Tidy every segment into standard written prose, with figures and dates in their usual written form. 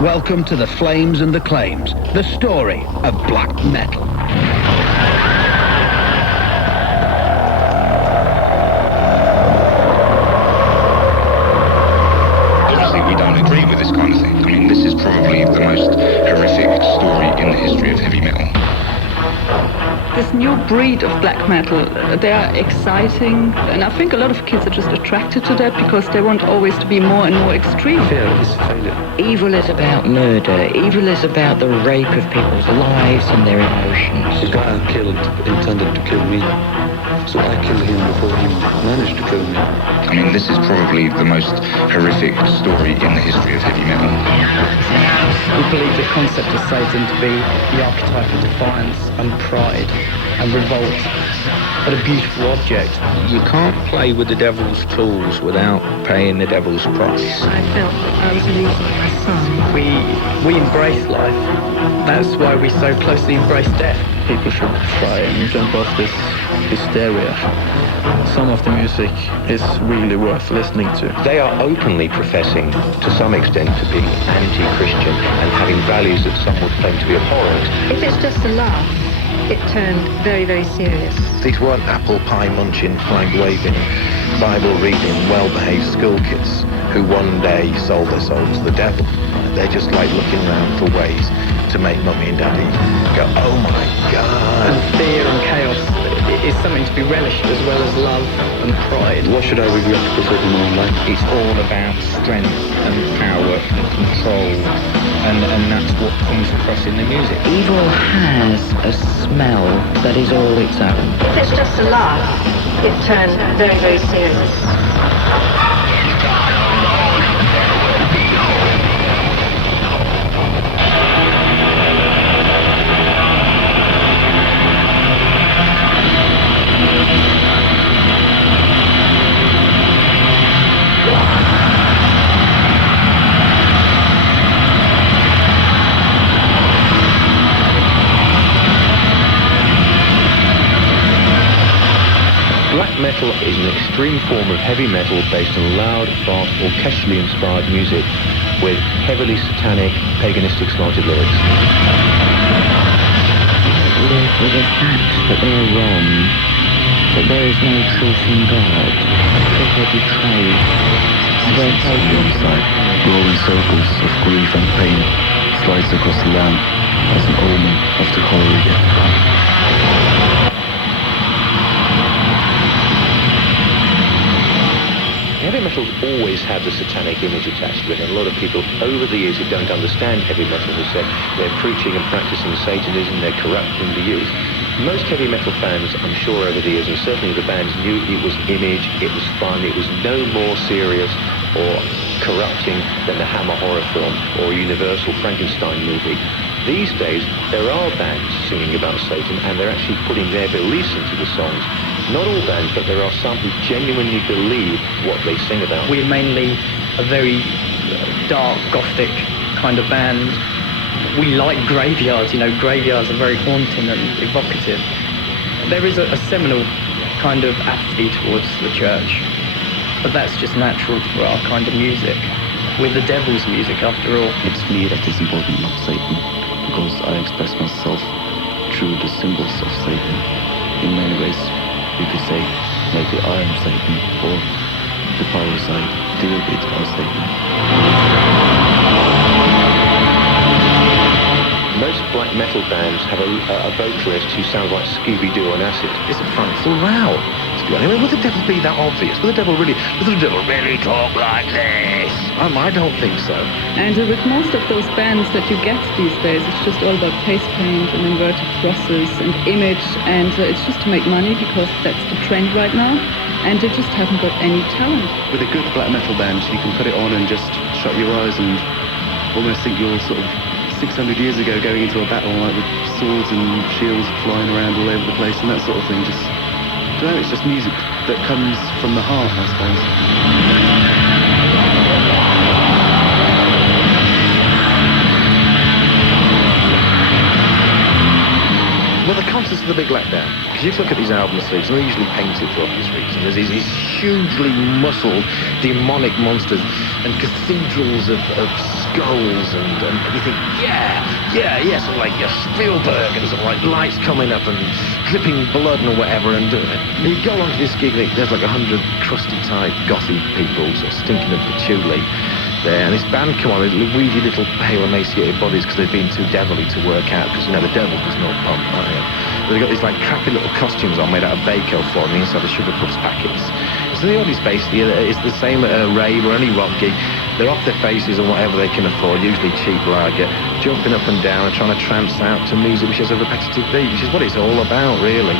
Welcome to the Flames and the Claims, the story of black metal. Obviously, we don't agree with this kind of thing. I mean, this is probably the most horrific story in the history of heavy metal. This new breed of black metal, they are exciting, and I think a lot of kids are just attracted to that because they want always to be more and more extreme. Fear is failure. Evil is about murder. Evil is about the rape of people's lives and their emotions. The guy I killed intended to kill me, so I killed him before he managed to kill me. I mean, this is probably the most horrific story in the history of heavy metal. We believe the concept of Satan to be the archetype of defiance and pride and revolt, but a beautiful object. You can't play with the devil's tools without paying the devil's price. I felt that I was losing my son. We embrace life. That's why we so closely embrace death. People should try and jump off this hysteria. Some of the music is really worth listening to. They are openly professing, to some extent, to be anti-Christian and having values that some would claim to be abhorrent. If it's just a laugh, it turned very, very serious. These weren't apple pie munching, flag waving, Bible reading, well-behaved school kids who one day sold their souls to the devil. They're just like looking around for ways to make mummy and daddy go, oh my God. And fear and chaos is something to be relished as well as love and pride. Why should I regret to put it in my life? It's all about strength and power and control, and that's what comes across in the music. Evil has a smell that is all its own. If it's just a laugh, it turned very, very serious. Black metal is an extreme form of heavy metal based on loud, fast, orchestrally inspired music with heavily satanic, paganistic slanted lyrics. Live with the fact that they are wrong, that there is no truth in God, that they betray their faith inside. Rolling circles of grief and pain slides across the land as an omen of the horror again. Heavy metal's always had the satanic image attached to it, and a lot of people over the years who don't understand heavy metal have said they're preaching and practicing Satanism, they're corrupting the youth. Most heavy metal fans, I'm sure over the years, and certainly the bands, knew it was image, it was fun, it was no more serious or corrupting than the Hammer horror film or Universal Frankenstein movie. These days, there are bands singing about Satan, and they're actually putting their beliefs into the songs. Not all bands, but there are some who genuinely believe what they sing about. We're mainly a very dark, gothic kind of band. We like graveyards, graveyards are very haunting and evocative. There is a seminal kind of apathy towards the church, but that's just natural for our kind of music. We're the devil's music, after all. It's me that is important, not Satan, because I express myself through the symbols of Satan. In many ways, you could say, maybe I am Satan, or the powers I deal with are Satan. Most black metal bands have a vocalist who sounds like Scooby-Doo on acid. It's a fun, full row. Anyway, would the devil be that obvious? Would the devil really talk like this? I don't think so. And with most of those bands that you get these days, it's just all about face paint and inverted crosses and image, and it's just to make money because that's the trend right now, and they just haven't got any talent. With a good black metal band, you can put it on and just shut your eyes and almost think you're sort of 600 years ago going into a battle, like with swords and shields flying around all over the place and that sort of thing. It's just music that comes from the heart, I suppose. Well, the concerts are the big letdown. Because you look at these album sleeves, and they're usually painted for obvious reasons. There's these hugely muscled, demonic monsters and cathedrals of skulls, and you think, yes, and like Spielberg, and sort of like lights coming up and dripping blood and whatever, and you go along to this gig, there's like 100 crusty type gothy people sort of stinking of patchouli there, and this band come on, these weedy little pale emaciated bodies because they've been too devilly to work out, because the devil does not pump, right? They've got these like crappy little costumes on made out of Baco flour on the inside of Sugar Puffs packets. So the audience basically, it's the same at a rave or any rock gig. They're off their faces on whatever they can afford, usually cheap lager, jumping up and down and trying to trance out to music which has a repetitive beat, which is what it's all about, really.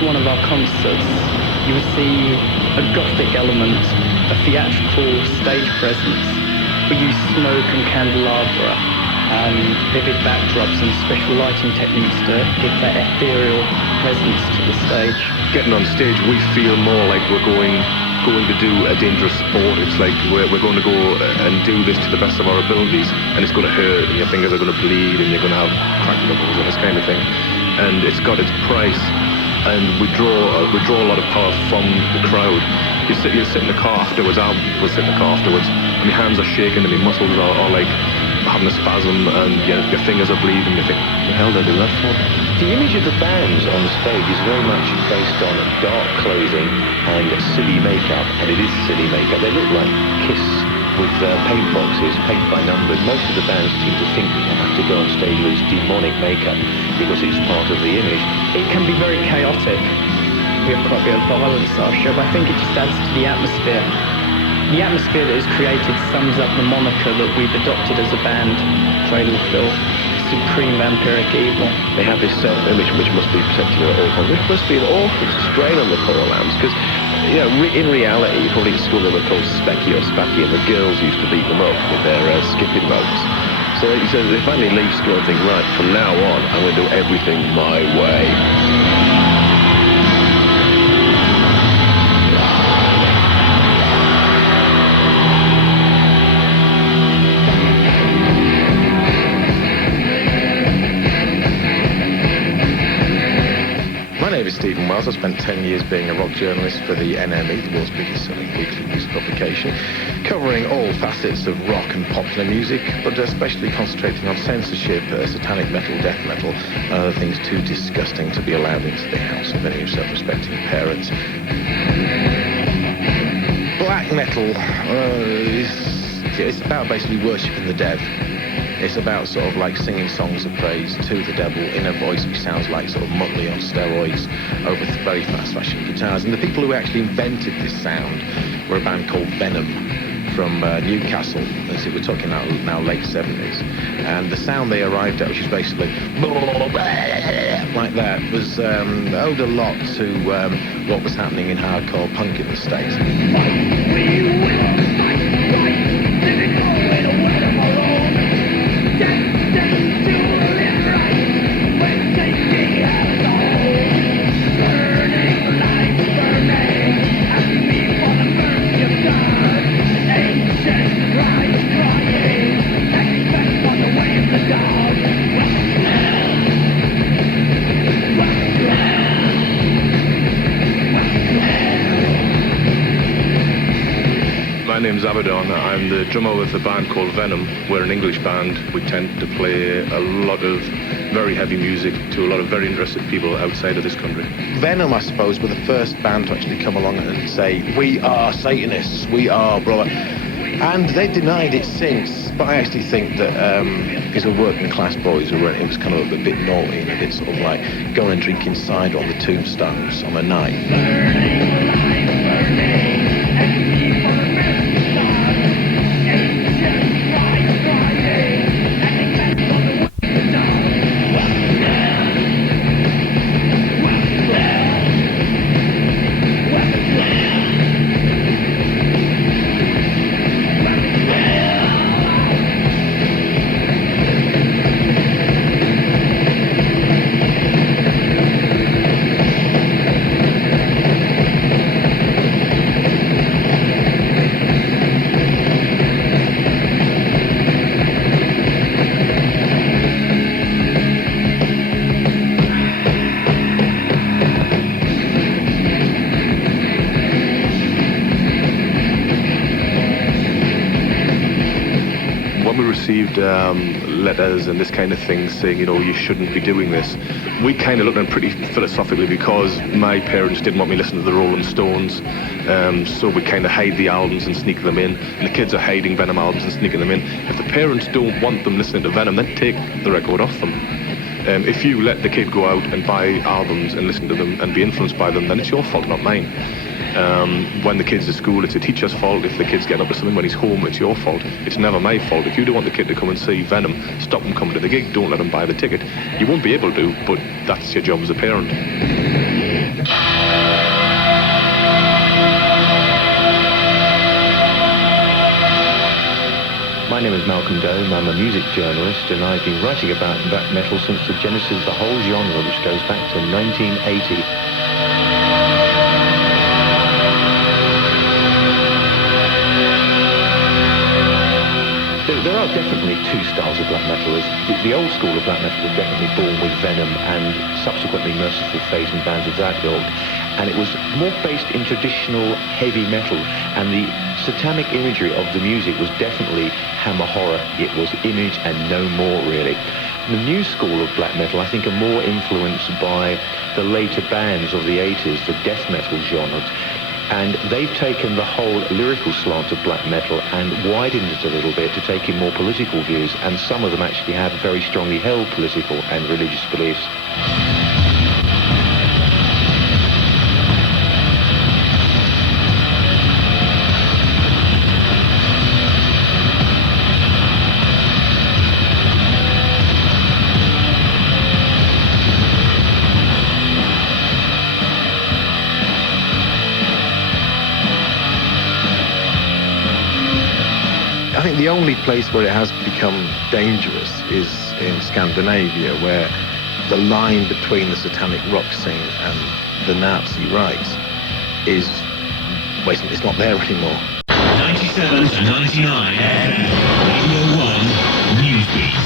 One of our concerts, you would see a gothic element, a theatrical stage presence. We use smoke and candelabra, vivid backdrops and special lighting techniques to give that ethereal presence to the stage. Getting on stage, we feel more like we're going to do a dangerous sport. It's like we're going to go and do this to the best of our abilities, and it's going to hurt, and your fingers are going to bleed, and you're going to have cracked knuckles and this kind of thing. And it's got its price. And we draw a lot of power from the crowd. You sit in the car afterwards. We'll sit in the car afterwards, and my hands are shaking, and my muscles are like having a spasm, and your fingers are bleeding. You think, what the hell did I do that for? The image of the bands on the stage is very much based on dark clothing and silly makeup, and it is silly makeup. They look like Kiss with paint boxes, paint by numbers. Most of the bands seem to think that they have to go on stage with this demonic makeup because it's part of the image. It can be very chaotic. We have quite a bit of violence at our show, but I think it just adds to the atmosphere. The atmosphere that is created sums up the moniker that we've adopted as a band, Cradle, Filth, supreme vampiric evil. They have this self-image which must be protected at all times. It must be an awful strain on the poor lambs, because in reality, probably at school they were called Specky or Spacky, and the girls used to beat them up with their skipping ropes. So they finally leave school and think, right, from now on, I'm going to do everything my way. Stephen Wells. I spent 10 years being a rock journalist for the NME, the world's biggest selling weekly music publication, covering all facets of rock and popular music, but especially concentrating on censorship, satanic metal, death metal, and other things too disgusting to be allowed into the house of any self-respecting parents. Black metal it's about basically worshipping the dead. It's about sort of like singing songs of praise to the devil in a voice which sounds like sort of Muttley on steroids over very fast fashion guitars. And the people who actually invented this sound were a band called Venom from Newcastle. As we're talking now late 70s. And the sound they arrived at, which is basically like that, was owed a lot to what was happening in hardcore punk in the States. My name's Abbadon. I'm the drummer with a band called Venom. We're an English band. We tend to play a lot of very heavy music to a lot of very interested people outside of this country. Venom, I suppose, were the first band to actually come along and say, we are Satanists, we are blah, blah. And they denied it since, but I actually think that because we're working class boys, it was kind of a bit naughty and a bit sort of like going and drinking cider on the tombstones on a night. received letters and this kind of thing saying, you know, you shouldn't be doing this. We kind of looked at it pretty philosophically because my parents didn't want me listening to the Rolling Stones, so we kind of hide the albums and sneak them in, and the kids are hiding Venom albums and sneaking them in. If the parents don't want them listening to Venom, then take the record off them. If you let the kid go out and buy albums and listen to them and be influenced by them, then it's your fault, not mine. When the kid's at school, it's a teacher's fault. If the kid's getting up to something when he's home, it's your fault. It's never my fault. If you don't want the kid to come and see Venom, stop him coming to the gig. Don't let him buy the ticket. You won't be able to, but that's your job as a parent. My name is Malcolm Dome. I'm a music journalist, and I've been writing about black metal since the genesis of the whole genre, which goes back to 1980. There are definitely two styles of black metal. The old school of black metal was definitely born with Venom and subsequently Merciful Fate and bands of that ilk. And it was more based in traditional heavy metal. And the satanic imagery of the music was definitely hammer horror. It was image and no more, really. The new school of black metal, I think, are more influenced by the later bands of the 80s, the death metal genre. And they've taken the whole lyrical slant of black metal and widened it a little bit to take in more political views, and some of them actually have very strongly held political and religious beliefs. I think the only place where it has become dangerous is in Scandinavia, where the line between the satanic rock scene and the Nazi right is, wait, it's not there anymore. 97 to 99, Radio 1, Newsbeat.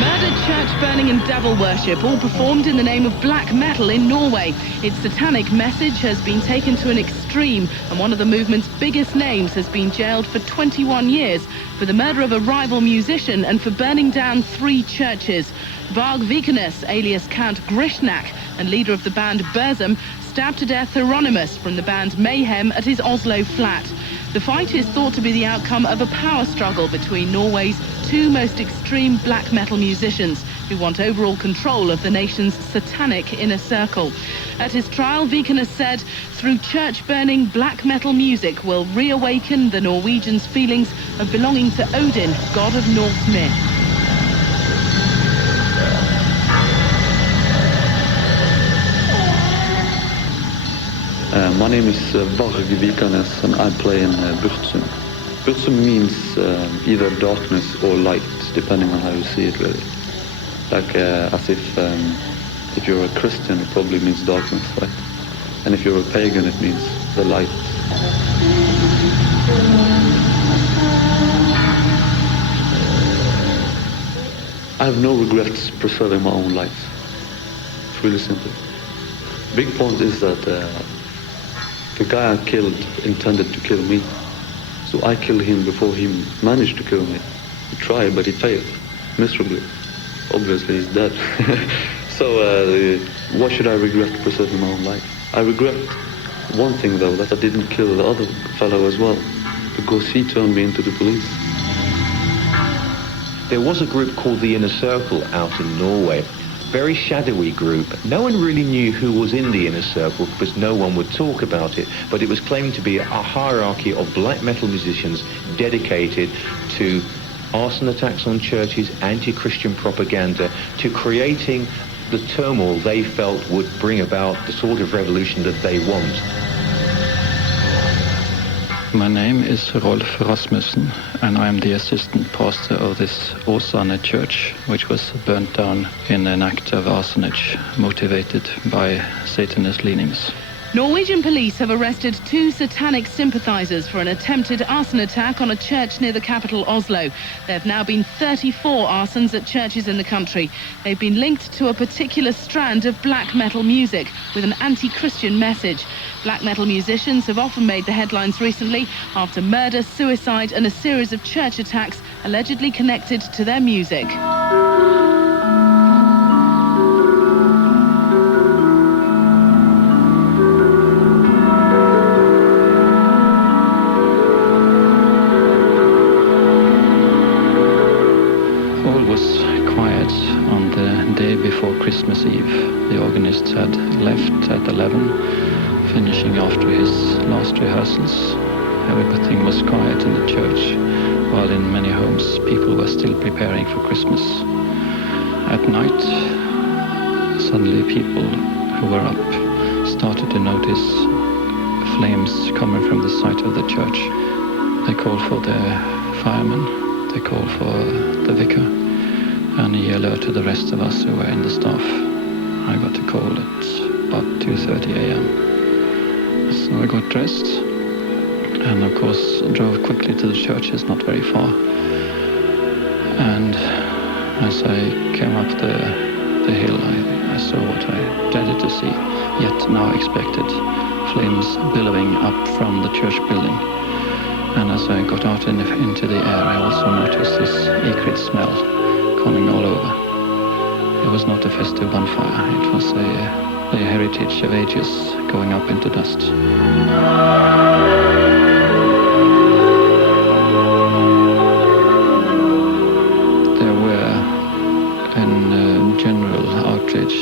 Murder, church burning and devil worship, all performed in the name of black metal in Norway. Its satanic message has been taken to an extreme, and one of the movement's biggest names has been jailed for 21 years for the murder of a rival musician and for burning down 3 churches. Varg Vikernes, alias Count Grishnak, and leader of the band Burzum, stabbed to death Hieronymus from the band Mayhem at his Oslo flat. The fight is thought to be the outcome of a power struggle between Norway's 2 most extreme black metal musicians who want overall control of the nation's satanic inner circle. At his trial, Vikernes said, "Through church-burning black metal music will reawaken the Norwegians' feelings of belonging to Odin, god of Norse myth." My name is Varg Vikernes, and I play in Burzum. Burzum means either darkness or light, depending on how you see it, really. Like as if you're a Christian, it probably means darkness, right? And if you're a pagan, it means the light. I have no regrets preserving my own life. It's really simple. Big point is that the guy I killed intended to kill me. So I killed him before he managed to kill me. He tried, but he failed, miserably. Obviously, he's dead. So why should I regret preserving my own life? I regret one thing, though, that I didn't kill the other fellow as well, because he turned me into the police. There was a group called the Inner Circle out in Norway. Very shadowy group. No one really knew who was in the Inner Circle because no one would talk about it, but it was claimed to be a hierarchy of black metal musicians dedicated to arson attacks on churches, anti-Christian propaganda, to creating the turmoil they felt would bring about the sort of revolution that they want. My name is Rolf Rasmussen, and I am the assistant pastor of this Ihsahn church, which was burnt down in an act of arsonage motivated by Satanist leanings. Norwegian police have arrested 2 satanic sympathizers for an attempted arson attack on a church near the capital Oslo. There have now been 34 arsons at churches in the country. They've been linked to a particular strand of black metal music with an anti-Christian message. Black metal musicians have often made the headlines recently after murder, suicide and a series of church attacks allegedly connected to their music. All was quiet on the day before Christmas Eve. The organist had left at 11, finishing after his last rehearsals. Everything was quiet in the church, while in many homes people were still preparing for Christmas. At night, suddenly people who were up started to notice flames coming from the side of the church. They called for the firemen, they called for the vicar, and he alerted the rest of us who were in the staff. I got a call at about 2:30 a.m. So I got dressed and of course drove quickly to the church. It's not very far. And as I came up the hill, I saw what I dreaded to see, yet now expected, flames billowing up from the church building. And as I got out into the air, I also noticed this acrid smell coming all over. It was not a festive bonfire, it was a heritage of ages going up into dust. There were a general outrage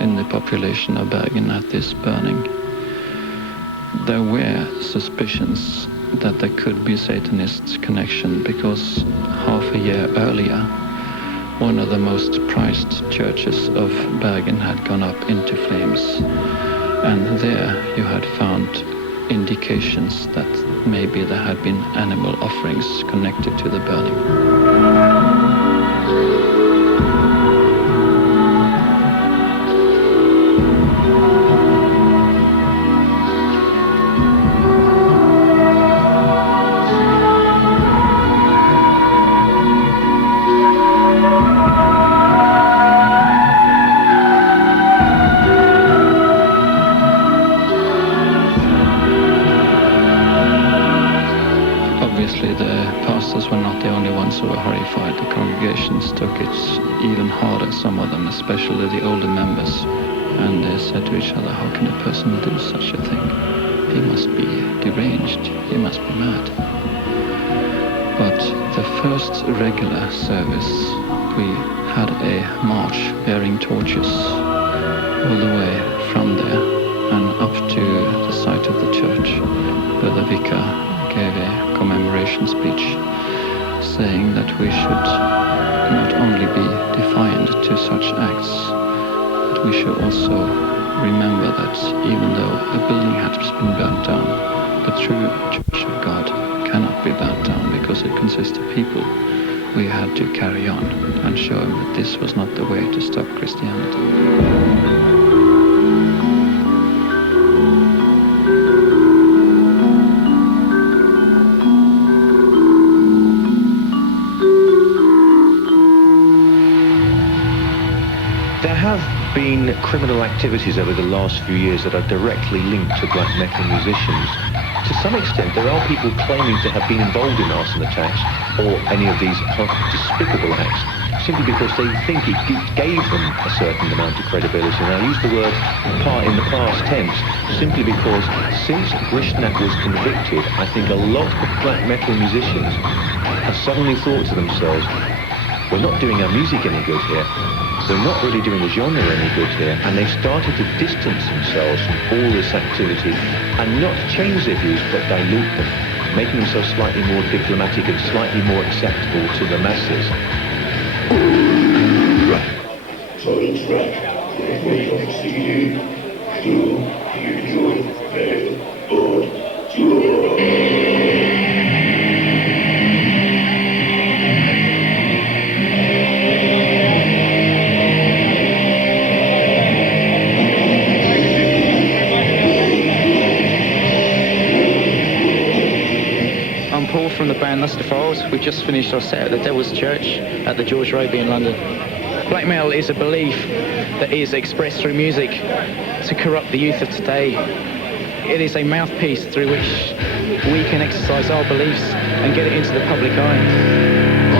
in the population of Bergen at this burning. There were suspicions that there could be Satanist connection because half a year earlier, one of the most prized churches of Bergen had gone up into flames, and there you had found indications that maybe there had been animal offerings connected to the burning. Who were horrified. The congregations took it even harder, some of them, especially the older members, and they said to each other, how can a person do such a thing? He must be deranged, he must be mad. But the first regular service, we had a march bearing torches all the way from there and up to the site of the church, where the vicar gave a commemoration speech, saying that we should not only be defiant to such acts, but we should also remember that even though a building has been burnt down, the true Church of God cannot be burnt down because it consists of people. We had to carry on and show them that this was not the way to stop Christianity. Been criminal activities over the last few years that are directly linked to black metal musicians. To some extent, there are people claiming to have been involved in arson attacks or any of these despicable acts simply because they think it gave them a certain amount of credibility. And I use the word part in the past tense simply because since Grishnak was convicted, I think a lot of black metal musicians have suddenly thought to themselves, we're not doing our music any good here. We're not really doing the genre any good here, and they've started to distance themselves from all this activity and not change their views but dilute them, making themselves slightly more diplomatic and slightly more acceptable to the masses. From the band Defiled. We just finished our set at the Devil's Church at the George Robey in London. Black metal is a belief that is expressed through music to corrupt the youth of today. It is a mouthpiece through which we can exercise our beliefs and get it into the public eye.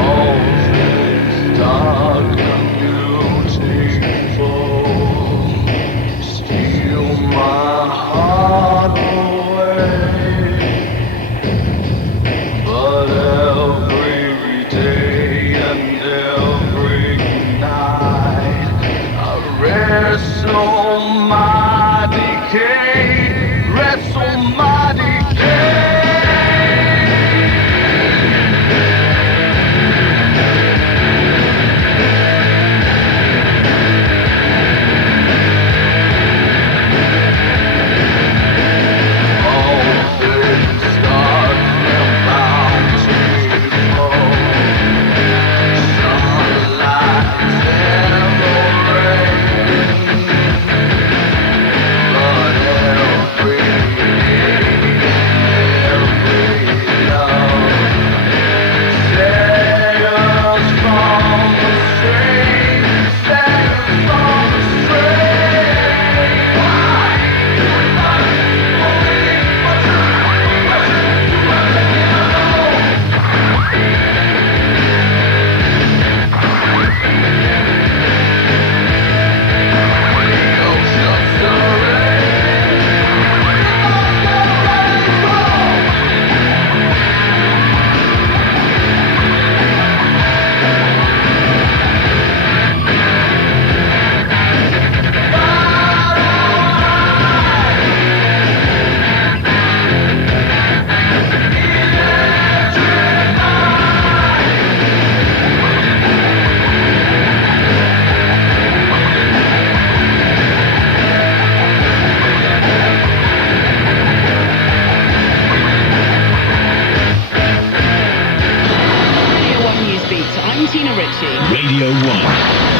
Radio 1.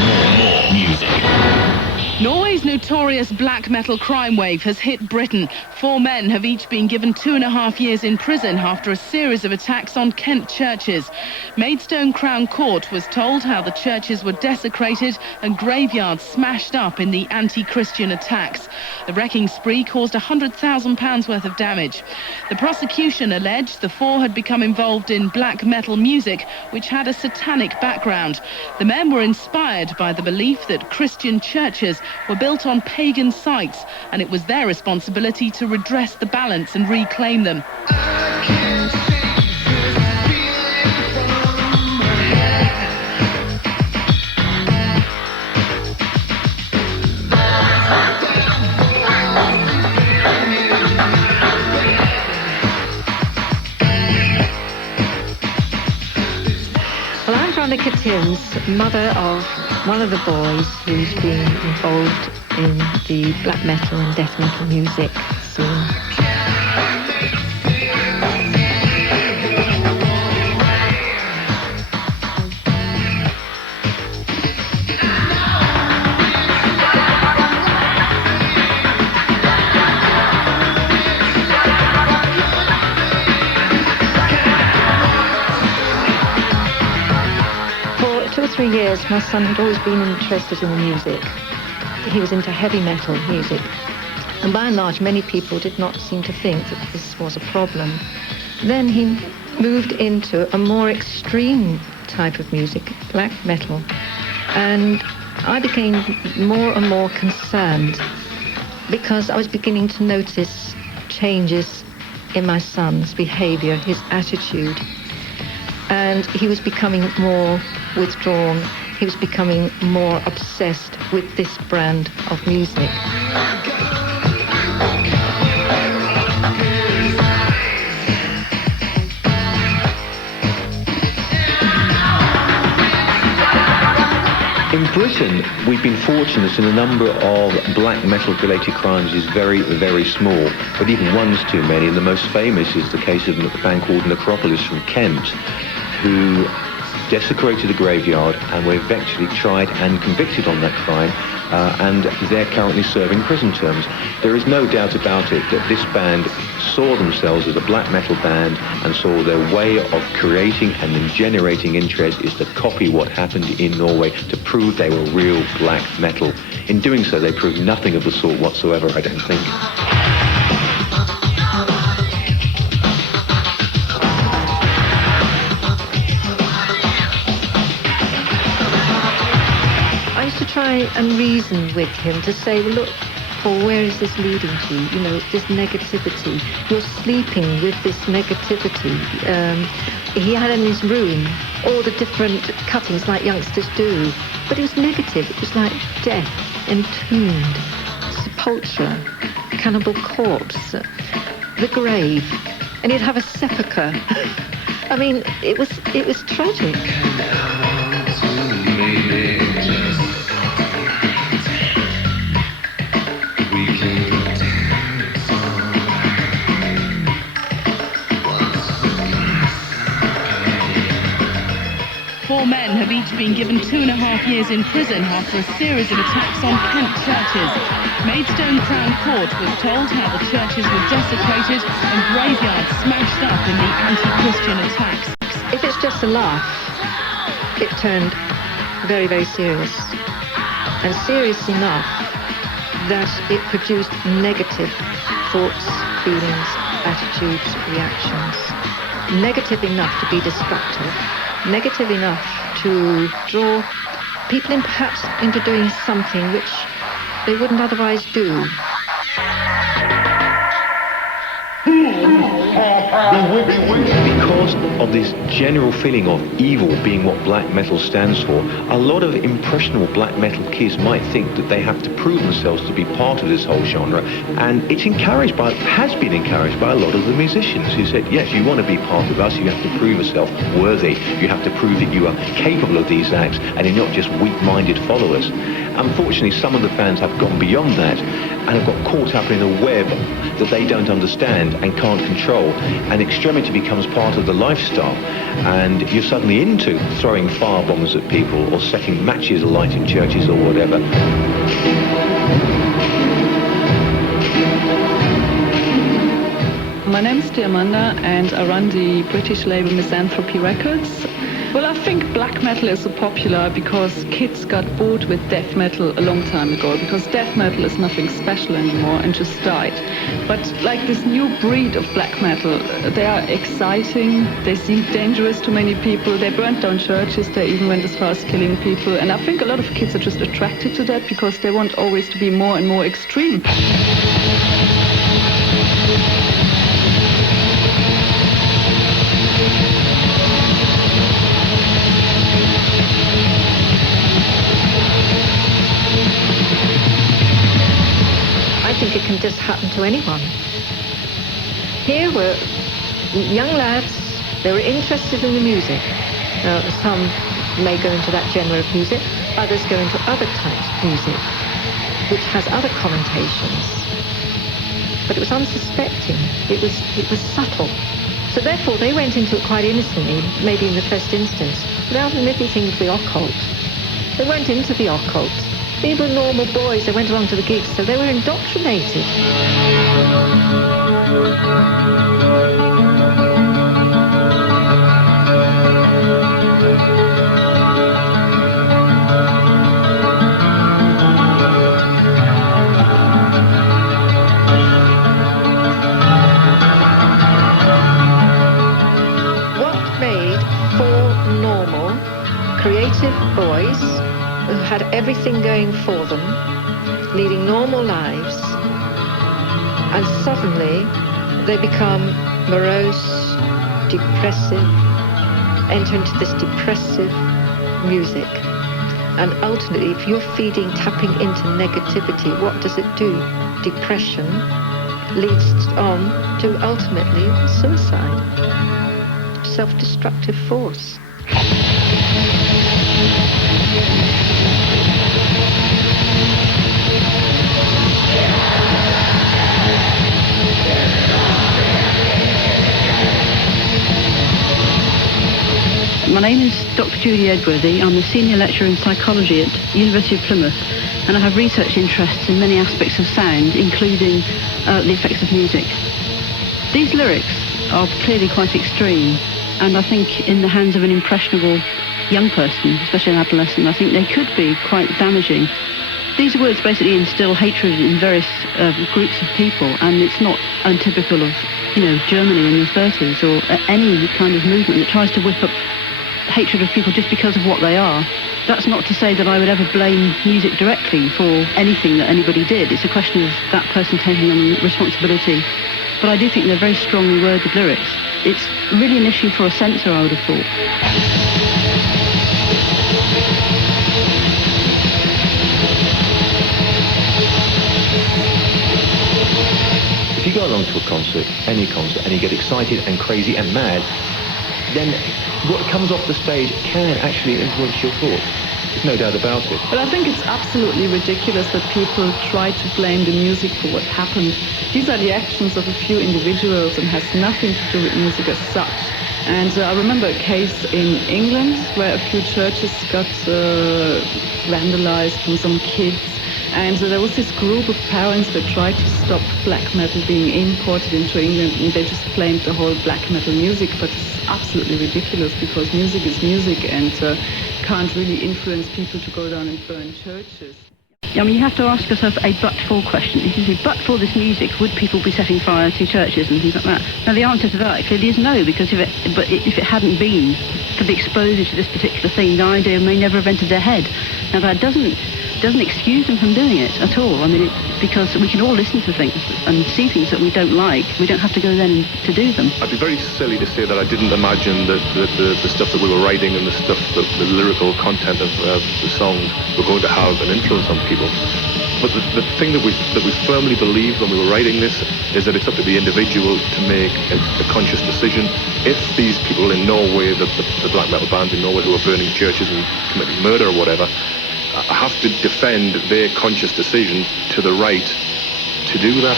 More music. Norway's notorious black metal crime wave has hit Britain. 4 men have each been given 2.5 years in prison after a series of attacks on Kent churches. Maidstone Crown Court was told how the churches were desecrated and graveyards smashed up in the anti-Christian attacks. The wrecking spree caused £100,000 worth of damage. The prosecution alleged the 4 had become involved in black metal music, which had a satanic background. The men were inspired by the belief that Christian churches were built on pagan sites, and it was their responsibility to redress the balance and reclaim them. Well, I'm Veronica Timms, mother of one of the boys who's been involved in the black metal and death metal music scene. For 2 or 3 years, my son had always been interested in the music. He was into heavy metal music, and by and large many people did not seem to think that this was a problem. Then he moved into a more extreme type of music, black metal, and I became more and more concerned because I was beginning to notice changes in my son's behavior, his attitude, and he was becoming more withdrawn. He was becoming more obsessed with this brand of music. In Britain, we've been fortunate in the number of black metal-related crimes is very, very small, but even one's too many, and the most famous is the case of a band called Necropolis from Kent, who desecrated a graveyard and were eventually tried and convicted on that crime, and they're currently serving prison terms. There is no doubt about it that this band saw themselves as a black metal band and saw their way of creating and then generating interest is to copy what happened in Norway to prove they were real black metal. In doing so, they proved nothing of the sort whatsoever, I don't think. and reason with him to say, well, look, Paul, where is this leading to? You know, this negativity. You're sleeping with this negativity. He had in his room all the different cuttings like youngsters do, but it was negative. It was like death, entombed, sepulture, cannibal corpse, the grave, and he'd have a sepulchre. I mean, it was tragic. Four men have each been given 2.5 years in prison after a series of attacks on Kent churches. Maidstone Crown Court was told how the churches were desecrated and graveyards smashed up in the anti-Christian attacks. If it's just a laugh, it turned very, very serious. And serious enough that it produced negative thoughts, feelings, attitudes, reactions. Negative enough to be destructive. Negative enough to draw people in perhaps into doing something which they wouldn't otherwise do. Because of this general feeling of evil being what black metal stands for, a lot of impressionable black metal kids might think that they have to prove themselves to be part of this whole genre, and it's has been encouraged by a lot of the musicians who said, yes, you want to be part of us, you have to prove yourself worthy, you have to prove that you are capable of these acts, and you're not just weak-minded followers. Unfortunately, some of the fans have gone beyond that and have got caught up in a web that they don't understand and can't control, and extremity becomes part of the lifestyle, and you're suddenly into throwing firebombs at people or setting matches alight in churches or whatever. My name is Diamanda and I run the British label Misanthropy Records. Well, I think black metal is so popular because kids got bored with death metal a long time ago, because death metal is nothing special anymore and just died. But like this new breed of black metal, they are exciting, they seem dangerous to many people, they burnt down churches, they even went as far as killing people, and I think a lot of kids are just attracted to that because they want always to be more and more extreme. I think it can just happen to anyone. Here were young lads, they were interested in the music. Now, some may go into that genre of music, others go into other types of music, which has other connotations. But it was unsuspecting, it was subtle. So therefore they went into it quite innocently, maybe in the first instance, without anything of the occult. They went into the occult. They were normal boys, they went along to the gigs, so they were indoctrinated. What made four normal, creative boys who had everything going for them, leading normal lives, and suddenly they become morose, depressive, enter into this depressive music. And ultimately, if you're tapping into negativity, what does it do? Depression leads on to ultimately suicide, self-destructive force. My name is Dr. Judy Edworthy. I'm a senior lecturer in psychology at the University of Plymouth, and I have research interests in many aspects of sound, including the effects of music. These lyrics are clearly quite extreme, and I think in the hands of an impressionable young person, especially an adolescent, I think they could be quite damaging. These words basically instill hatred in various groups of people, and it's not untypical of, Germany in the 30s or any kind of movement that tries to whip up hatred of people just because of what they are. That's not to say that I would ever blame music directly for anything that anybody did. It's a question of that person taking on responsibility. But I do think they're very strongly worded lyrics. It's really an issue for a censor, I would have thought. If you go along to a concert, any concert, and you get excited and crazy and mad, then what comes off the stage can actually influence your thoughts. There's no doubt about it. But I think it's absolutely ridiculous that people try to blame the music for what happened. These are the actions of a few individuals and has nothing to do with music as such. And I remember a case in England where a few churches got vandalized from some kids. And there was this group of parents that tried to stop black metal being imported into England, and they just blamed the whole black metal music, but it's absolutely ridiculous because music is music and can't really influence people to go down and burn churches. I mean, you have to ask yourself a but-for question. If you say, but for this music, would people be setting fire to churches and things like that? Now, the answer to that clearly is no, because if it hadn't been for the exposure to this particular thing, the idea may never have entered their head. Now, that doesn't excuse them from doing it at all. I mean, because we can all listen to things and see things that we don't like. We don't have to go then to do them. I'd be very silly to say that I didn't imagine that the stuff that we were writing and the lyrical content of the songs were going to have an influence on people. But the thing that we firmly believed when we were writing this is that it's up to the individual to make a conscious decision. If these people in Norway, the black metal bands in Norway who are burning churches and committing murder or whatever, have to defend their conscious decision to the right to do that.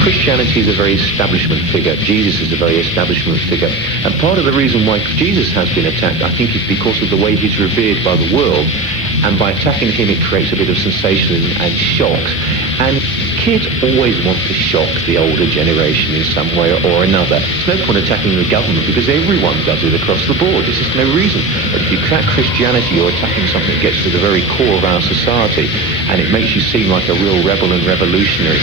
Christianity is a very establishment figure. Jesus is a very establishment figure. And part of the reason why Jesus has been attacked, I think, is because of the way he's revered by the world. And by attacking him, it creates a bit of sensationalism and shock. And kids always want to shock the older generation in some way or another. There's no point attacking the government because everyone does it across the board. There's just no reason. But if you attack Christianity, you're attacking something that gets to the very core of our society, and it makes you seem like a real rebel and revolutionary.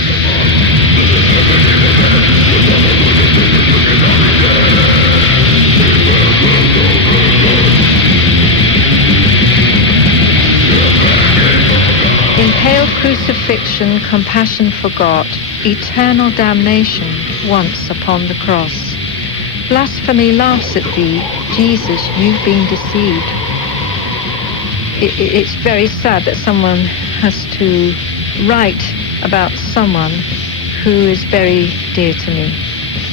Impaled crucifixion, compassion forgot, eternal damnation once upon the cross. Blasphemy laughs at thee, Jesus, you've been deceived. It's very sad that someone has to write about someone who is very dear to me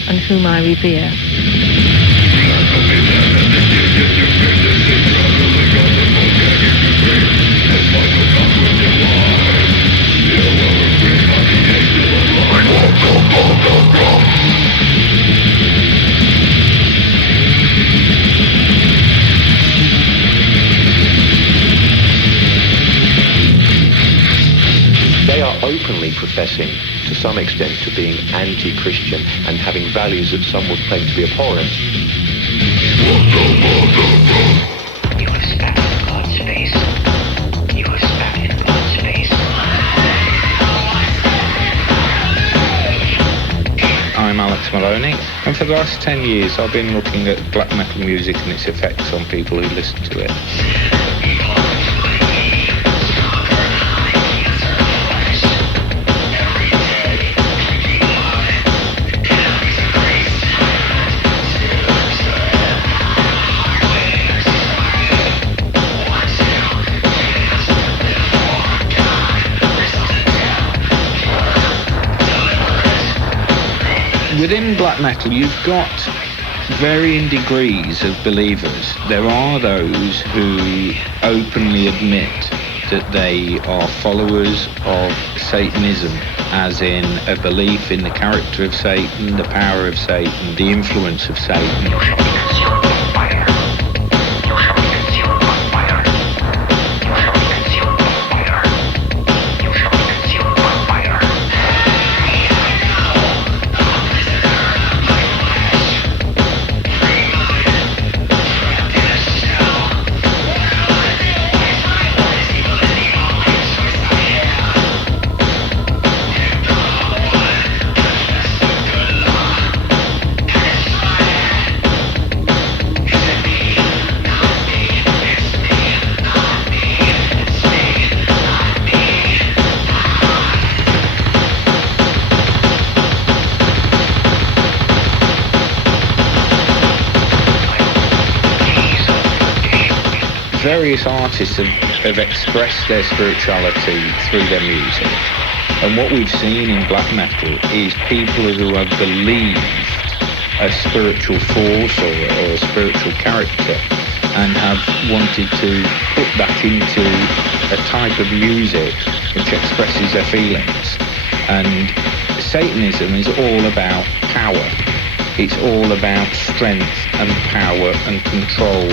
and whom I revere. They are openly professing, to some extent, to being anti-Christian and having values that some would claim to be abhorrent. You have spat in God's face. You have spat in God's face. I'm Alex Maloney, and for the last 10 years I've been looking at black metal music and its effects on people who listen to it. Within black metal, you've got varying degrees of believers. There are those who openly admit that they are followers of Satanism, as in a belief in the character of Satan, the power of Satan, the influence of Satan. various artists have expressed their spirituality through their music. And what we've seen in black metal is people who have believed a spiritual force or a spiritual character and have wanted to put that into a type of music which expresses their feelings. And Satanism is all about power. It's all about strength and power and control,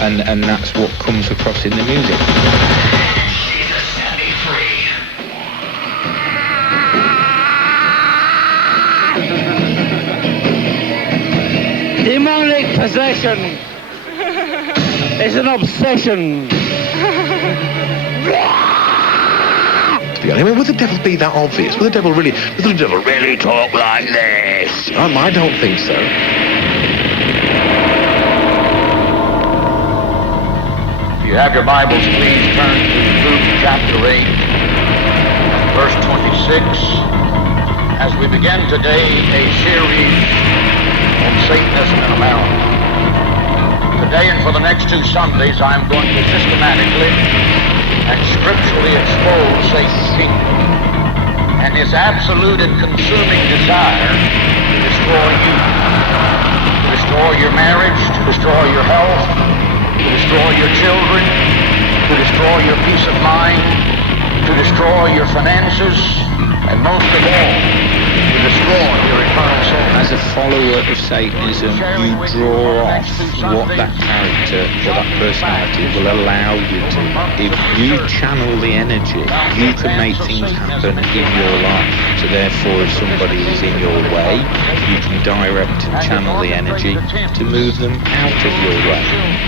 and that's what comes across in the music. Demonic possession is an obsession. I mean, would the devil be that obvious? Would the devil really talk like this? I don't think so. If you have your Bibles, please turn to Luke chapter 8, verse 26, as we begin today a series on Satanism in America. Today and for the next 2 Sundays, I'm going to systematically and scripturally expose Satan's kingdom and his absolute and consuming desire to destroy you, to destroy your marriage, to destroy your health, to destroy your children, to destroy your peace of mind, to destroy your finances, and most of all, to destroy your eternal soul. As a follower of Satanism, you draw off what that character or that personality will allow you to. If you channel the energy, you can make things happen in your life. So therefore, if somebody is in your way, you can direct and channel the energy to move them out of your way,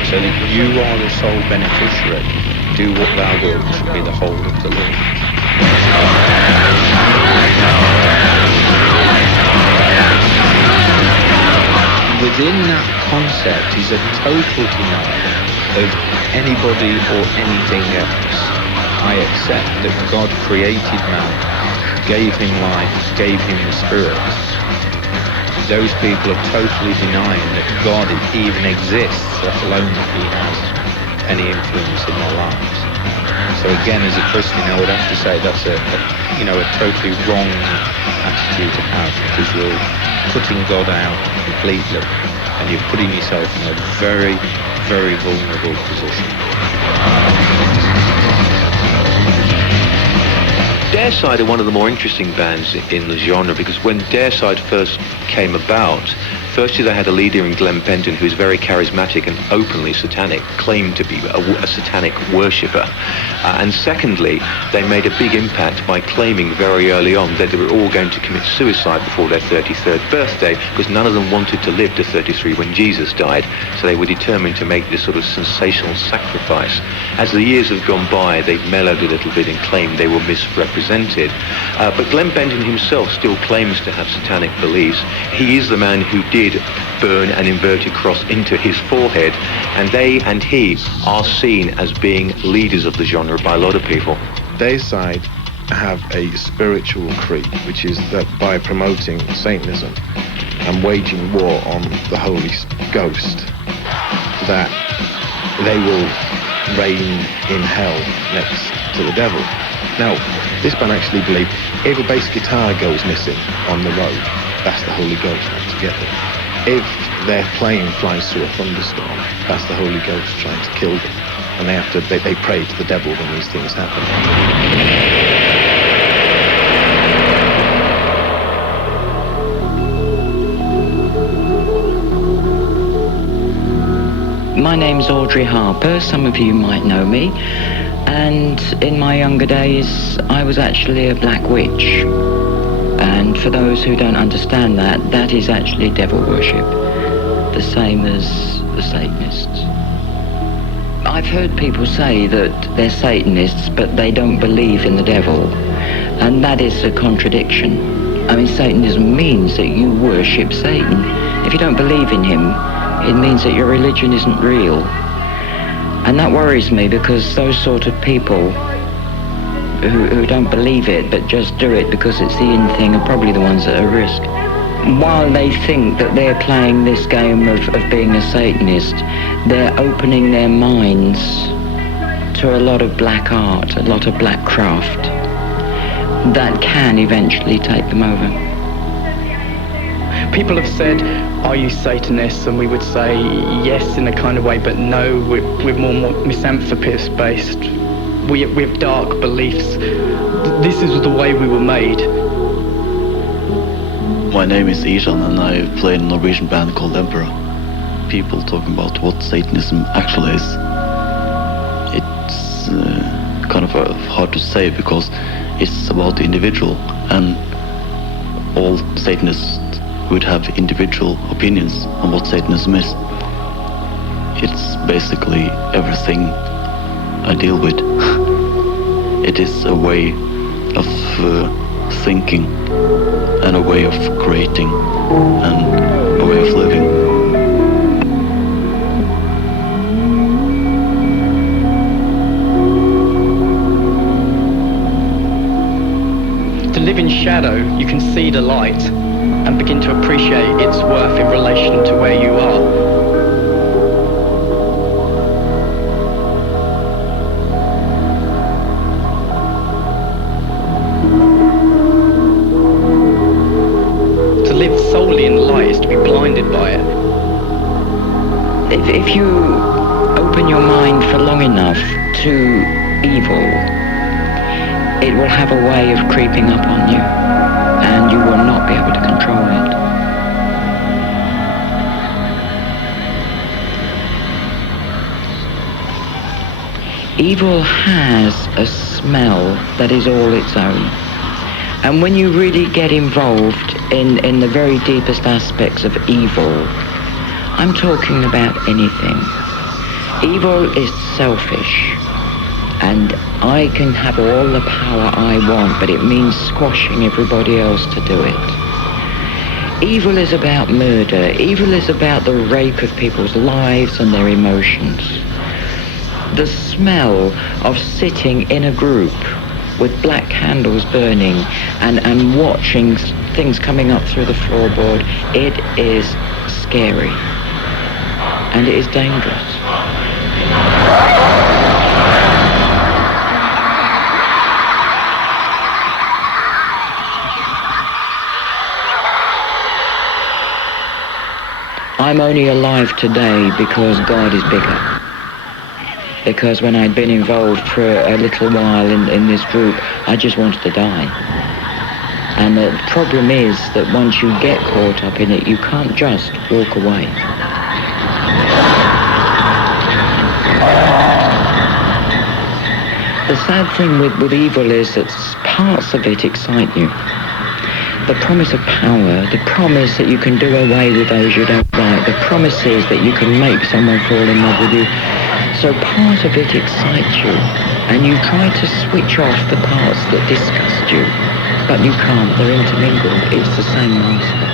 so that you are the sole beneficiary. Do what thou wilt shall be the whole of the Lord. Within that concept is a total denial of anybody or anything else. I accept that God created man, gave him life, gave him the spirit. Those people are totally denying that God even exists, let alone that he has any influence in their lives. So again, as a Christian, I would have to say that's a totally wrong attitude to have, because you're putting God out completely and you're putting yourself in a very, very vulnerable position. Dareside are one of the more interesting bands in the genre, because when Dareside first came about, firstly they had a leader in Glenn Benton who's very charismatic and openly satanic, claimed to be a satanic worshipper. And secondly, they made a big impact by claiming very early on that they were all going to commit suicide before their 33rd birthday, because none of them wanted to live to 33 when Jesus died. So they were determined to make this sort of sensational sacrifice. As the years have gone by, they've mellowed a little bit and claimed they were misrepresented. But Glenn Benton himself still claims to have satanic beliefs. He is the man who did burn an inverted cross into his forehead, and they and he are seen as being leaders of the genre by a lot of people. Dayside have a spiritual creed, which is that by promoting Satanism and waging war on the Holy Ghost, that they will reign in hell next to the devil. Now, this band actually believe if a bass guitar goes missing on the road, that's the Holy Ghost trying to get them. If their plane flies through a thunderstorm, that's the Holy Ghost trying to kill them. And they pray to the devil when these things happen. My name's Audrey Harper. Some of you might know me. And in my younger days, I was actually a black witch. And for those who don't understand that, that is actually devil worship, the same as the Satanists. I've heard people say that they're Satanists, but they don't believe in the devil, and that is a contradiction. I mean, Satanism means that you worship Satan. If you don't believe in him, it means that your religion isn't real. And that worries me, because those sort of people who don't believe it but just do it because it's the in thing are probably the ones that are at risk. while they think that they're playing this game of being a Satanist, they're opening their minds to a lot of black art, a lot of black craft that can eventually take them over. People have said, are you Satanists? And we would say yes in a kind of way, but no, we're more misanthropist based. We have dark beliefs. This is the way we were made. My name is Ihsahn and I play in a Norwegian band called Impure. People talking about what Satanism actually is. It's kind of hard to say because it's about the individual, and all Satanists would have individual opinions on what Satanism is. It's basically everything I deal with. It is a way of thinking and a way of creating and a way of living. To live in shadow, you can see the light and begin to appreciate its worth in relation to where you are. Solely in light is to be blinded by it. If you open your mind for long enough to evil, it will have a way of creeping up on you, and you will not be able to control it. Evil has a smell that is all its own. And when you really get involved in the very deepest aspects of evil, I'm talking about anything. Evil is selfish, and I can have all the power I want, but it means squashing everybody else to do it. Evil is about murder. Evil is about the rape of people's lives and their emotions. The smell of sitting in a group with black candles burning and watching things coming up through the floorboard, it is scary and it is dangerous. I'm only alive today because God is bigger. Because when I'd been involved for a little while in this group, I just wanted to die. And the problem is that once you get caught up in it, you can't just walk away. The sad thing with evil is that parts of it excite you. The promise of power, the promise that you can do away with those you don't like, the promises that you can make someone fall in love with you. So part of it excites you, and you try to switch off the parts that disgust you, but you can't, they're intermingled, it's the same master.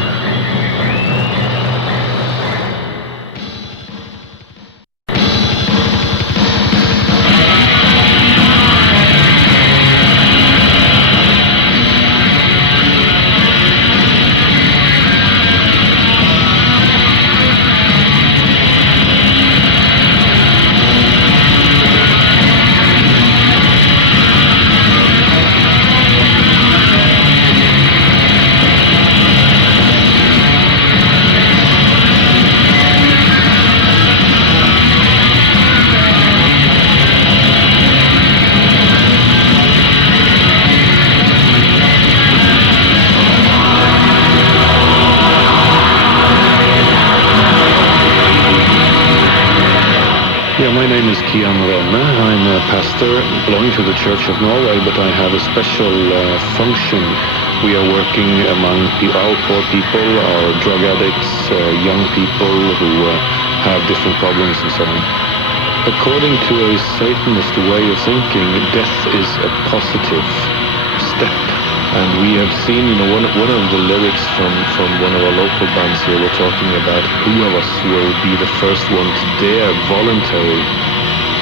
I'm a pastor belonging to the Church of Norway, but I have a special function. We are working among our poor people, our drug addicts, young people who have different problems and so on. According to a Satanist way of thinking, death is a positive step. And we have seen, one of the lyrics from one of our local bands here, we're talking about who of us will be the first one to dare voluntarily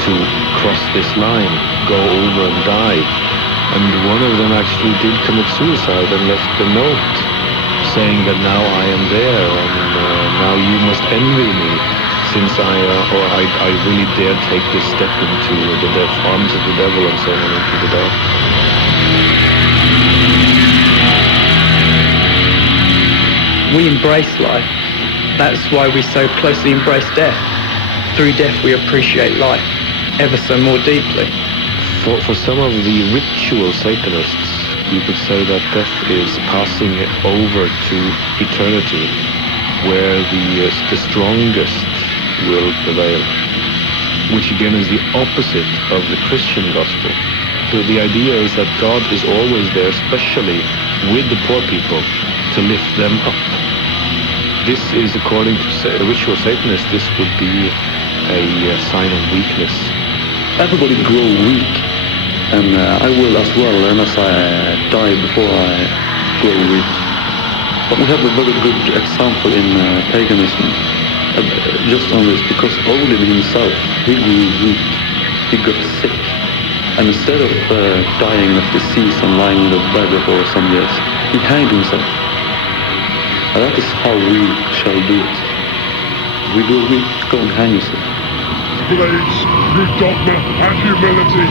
to cross this line, go over and die. And one of them actually did commit suicide and left a note saying that now I am there, and now you must envy me, since I really dare take this step into the arms of the devil and so on, into the dark. We embrace life. That's why we so closely embrace death. Through death we appreciate life ever so more deeply. For some of the ritual Satanists, you could say that death is passing over to eternity, where the strongest will prevail, which again is the opposite of the Christian gospel. The idea is that God is always there, especially with the poor people, to lift them up. This is, according to ritual Satanists, this would be a sign of weakness. Everybody grow weak, and I will as well, unless I die before I grow weak. But we have a very good example in paganism, just on this, because Odin himself, he grew weak, he got sick, and instead of dying of disease and lying in the bed for some years, he hanged himself. And that is how we shall do it. We do weak, go and hang yourself. Blades, through dogma and humility,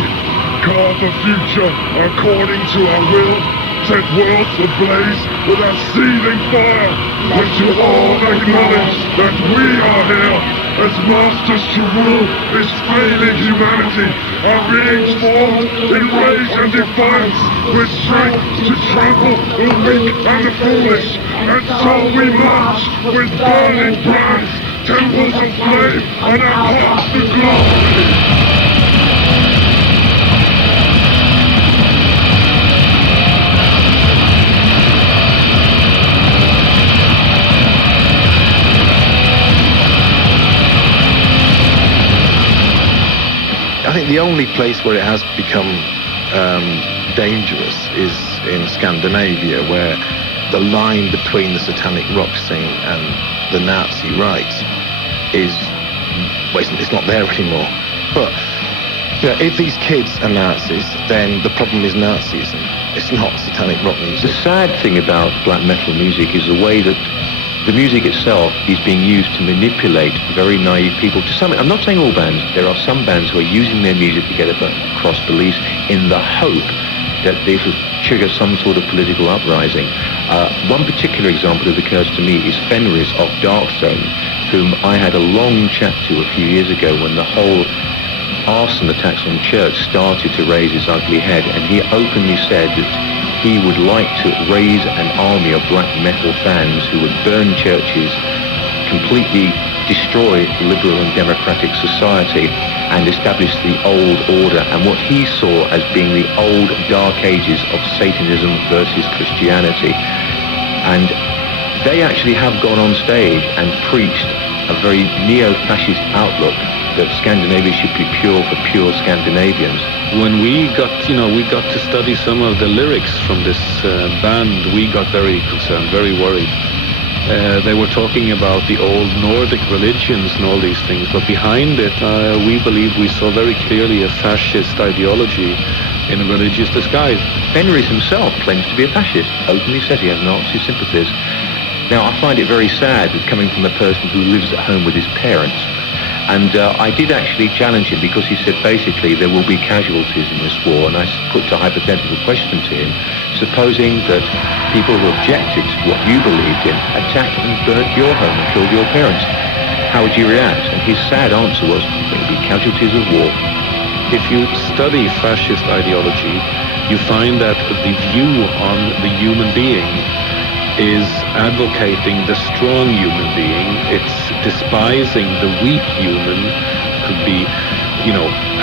carve a future according to our will, set worlds ablaze with our seething fire, until all acknowledge that we are here as masters to rule this failing humanity, our beings formed in rage and defiance, with strength to trample the weak and the foolish, and so we march with burning brands, temples of flame, and our path to glory. I think the only place where it has become dangerous is in Scandinavia, where the line between the satanic rock scene and the Nazi right is, well, it's not there anymore. But you know, if these kids are Nazis, then the problem is Nazism. It's not satanic rock music. The sad thing about black metal music is the way that the music itself is being used to manipulate very naive people. To some, I'm not saying all bands. There are some bands who are using their music to get across beliefs in the hope that this will trigger some sort of political uprising. One particular example that occurs to me is Fenris of Darkthrone, whom I had a long chat to a few years ago when the whole arson attacks on church started to raise its ugly head, and he openly said that he would like to raise an army of black metal fans who would burn churches, completely destroy liberal and democratic society, and establish the old order and what he saw as being the old dark ages of Satanism versus Christianity. And they actually have gone on stage and preached a very neo-fascist outlook that Scandinavia should be pure for pure Scandinavians. When we got to study some of the lyrics from this band, we got very concerned, very worried. They were talking about the old Nordic religions and all these things, but behind it, we believe we saw very clearly a fascist ideology in a religious disguise. Fenris himself claims to be a fascist, openly says he has Nazi sympathies. Now, I find it very sad that coming from a person who lives at home with his parents. And I did actually challenge him because he said basically there will be casualties in this war, and I put a hypothetical question to him, supposing that people who objected to what you believed in attacked and burnt your home and killed your parents. How would you react? And his sad answer was, there will be casualties of war. If you study fascist ideology, you find that the view on the human being is advocating the strong human being. It's despising the weak human. Could be,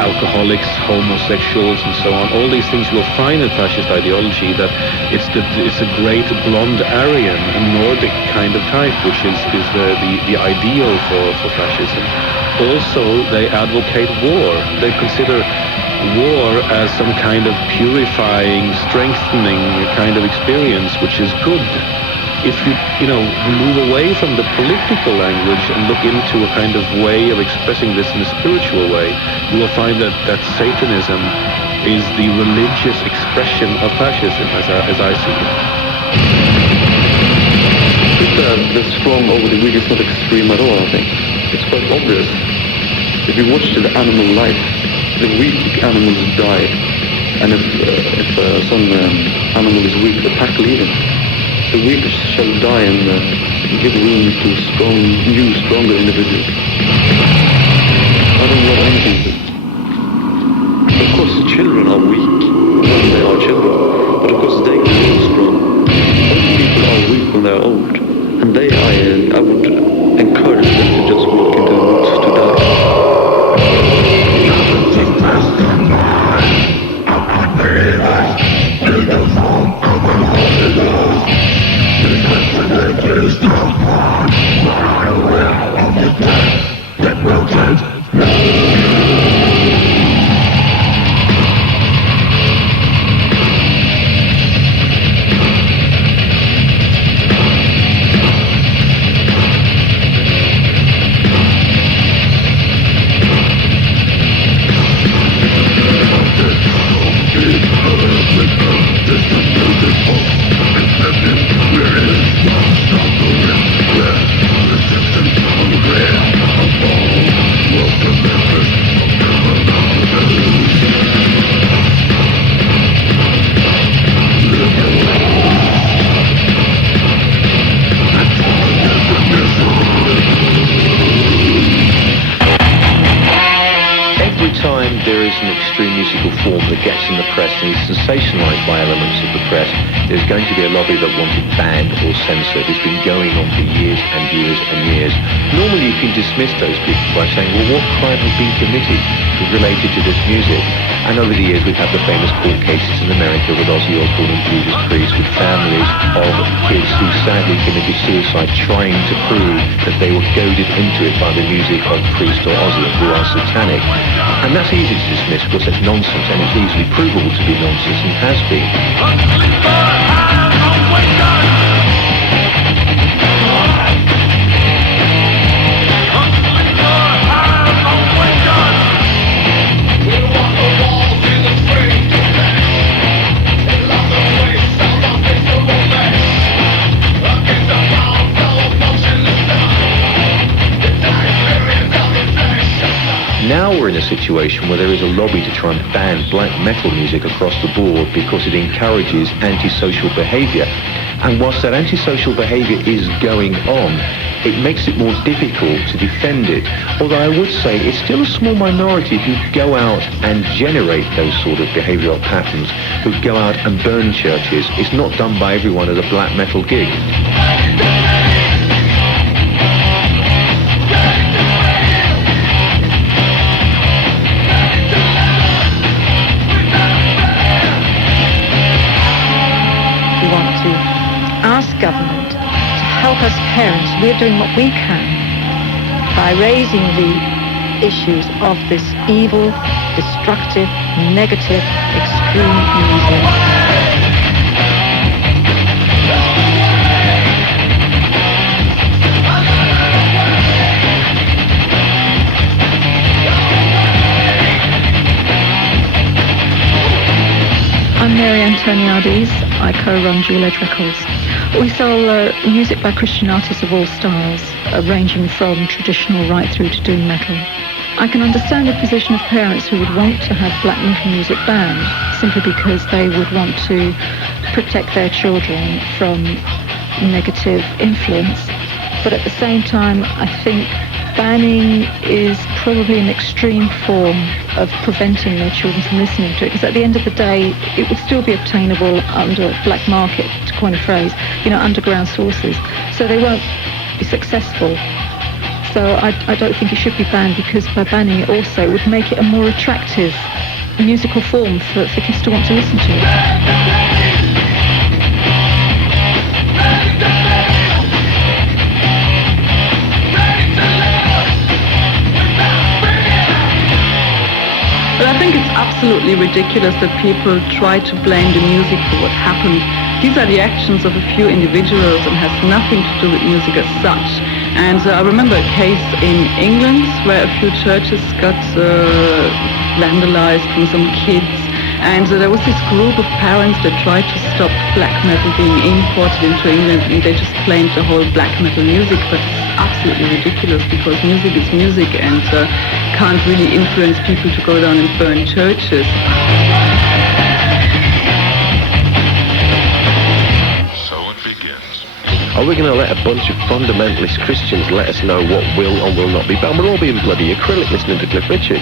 alcoholics, homosexuals, and so on. All these things you will find in fascist ideology, that it's a great blonde Aryan, a Nordic kind of type, which is the ideal for fascism. Also, they advocate war. They consider war as some kind of purifying, strengthening kind of experience, which is good. If you move away from the political language and look into a kind of way of expressing this in a spiritual way, you will find that Satanism is the religious expression of fascism, as I see it. the strong over the weak is not extreme at all, I think. It's quite obvious. If you watch the animal life, the weak animals die. And if some animal is weak, the pack lead him. The weak shall die and give room to new, stronger individuals. I don't know anything. Of course, the children are weak when they are children, but of course they can be strong. Old people are weak when they are old, and I would encourage them to just walk into the woods to die. Sensationalized by elements of the press, there's going to be a lobby that wants it banned or censored. It's been going on for years and years and years. Normally you can dismiss those people by saying, well, what crime has been committed related to this music? And over the years we've had the famous court cases in America with Ozzy Osbourne and Judas Priest, with families of kids who sadly committed suicide trying to prove that they were goaded into it by the music of Priest or Ozzy, who are satanic. And that's easy to dismiss because that's nonsense, and it's easily provable to be nonsense and has been. Now we're in a situation where there is a lobby to try and ban black metal music across the board because it encourages antisocial behaviour. And whilst that antisocial behaviour is going on, it makes it more difficult to defend it. Although I would say it's still a small minority who go out and generate those sort of behavioural patterns, who go out and burn churches. It's not done by everyone at a black metal gig. Government to help us parents. We're doing what we can by raising the issues of this evil, destructive, negative, extreme music. I'm Mary Antoniades. I co-run Dual Edge Records. We sell music by Christian artists of all styles, ranging from traditional right through to doom metal. I can understand the position of parents who would want to have black metal music banned, simply because they would want to protect their children from negative influence. But at the same time, I think banning is probably an extreme form of preventing their children from listening to it, because at the end of the day, it will still be obtainable under black market, to coin a phrase, underground sources. So they won't be successful. So I don't think it should be banned, because by banning it also would make it a more attractive musical form for kids to want to listen to. But I think it's absolutely ridiculous that people try to blame the music for what happened. These are the actions of a few individuals and has nothing to do with music as such. And I remember a case in England where a few churches got vandalized from some kids, And there was this group of parents that tried to stop black metal being imported into England, and they just claimed the whole black metal music, but it's absolutely ridiculous because music is music and can't really influence people to go down and burn churches. Are we going to let a bunch of fundamentalist Christians let us know what will and will not be banned? We're all being bloody acrylic listening to Cliff Richard.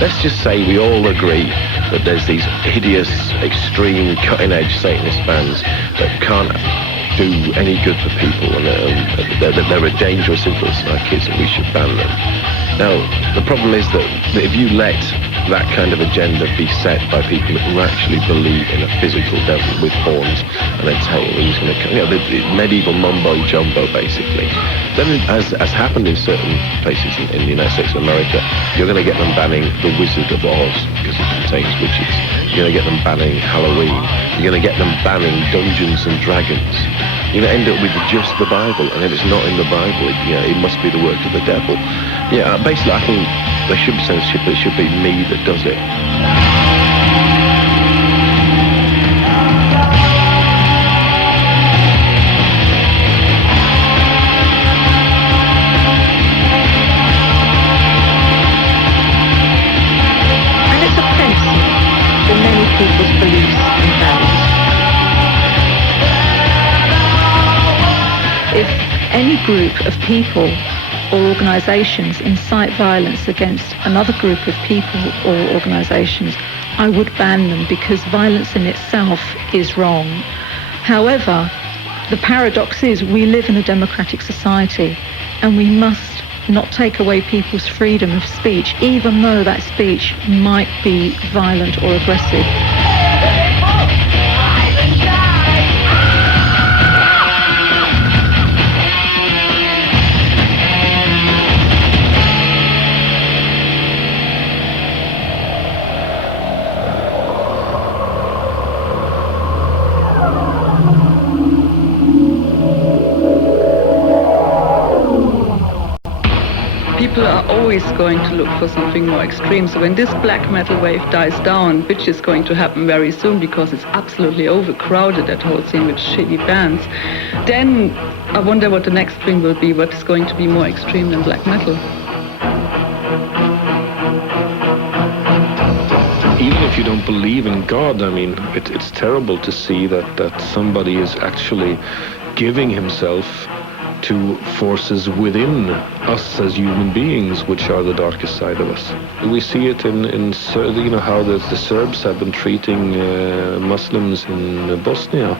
Let's just say we all agree that there's these hideous, extreme, cutting-edge Satanist bands that can't do any good for people, and that they're a dangerous influence on our kids, and we should ban them. Now, the problem is that if you let that kind of agenda be set by people who actually believe in a physical devil with horns and a tail who's going to, the medieval mumbo jumbo basically, then as happened in certain places in the United States of America, you're going to get them banning The Wizard of Oz because it contains witches. You're going to get them banning Halloween. You're going to get them banning Dungeons and Dragons. You're going to end up with just the Bible, and if it's not in the Bible, it must be the work of the devil. Yeah, basically I think there should be censorship, but it should be me that does it. And it's offensive to many people's beliefs and values. If any group of people or organisations incite violence against another group of people or organisations, I would ban them because violence in itself is wrong. However, the paradox is we live in a democratic society and we must not take away people's freedom of speech, even though that speech might be violent or aggressive. People are always going to look for something more extreme. So when this black metal wave dies down, which is going to happen very soon because it's absolutely overcrowded, that whole scene with shitty bands, then I wonder what the next thing will be, what is going to be more extreme than black metal. Even if you don't believe in God, I mean, it's terrible to see that somebody is actually giving himself to forces within us as human beings, which are the darkest side of us. We see it in how the Serbs have been treating Muslims in Bosnia.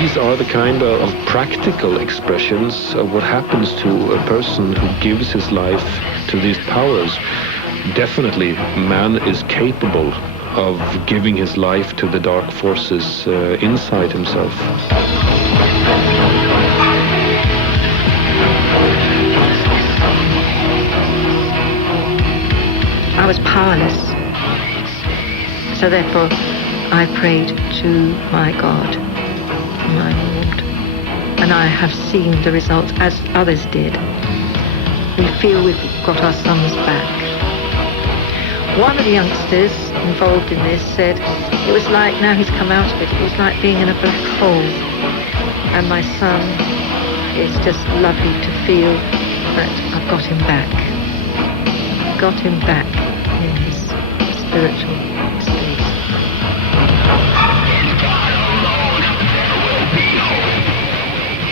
These are the kind of practical expressions of what happens to a person who gives his life to these powers. Definitely, man is capable of giving his life to the dark forces inside himself. I was powerless. So therefore, I prayed to my God, my Lord, and I have seen the results as others did. We feel we've got our sons back. One of the youngsters involved in this said it was like, now he's come out of it, it was like being in a black hole. And my son, it's just lovely to feel that I've got him back. Got him back in his spiritual state.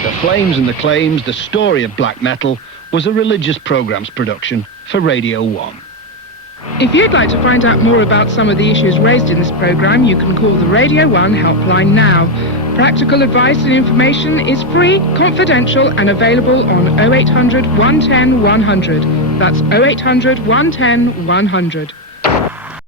The Flames and the Claims, the story of black metal, was a religious programmes production for Radio 1. If you'd like to find out more about some of the issues raised in this programme, you can call the Radio 1 helpline now. Practical advice and information is free, confidential and available on 0800 110 100. That's 0800 110 100.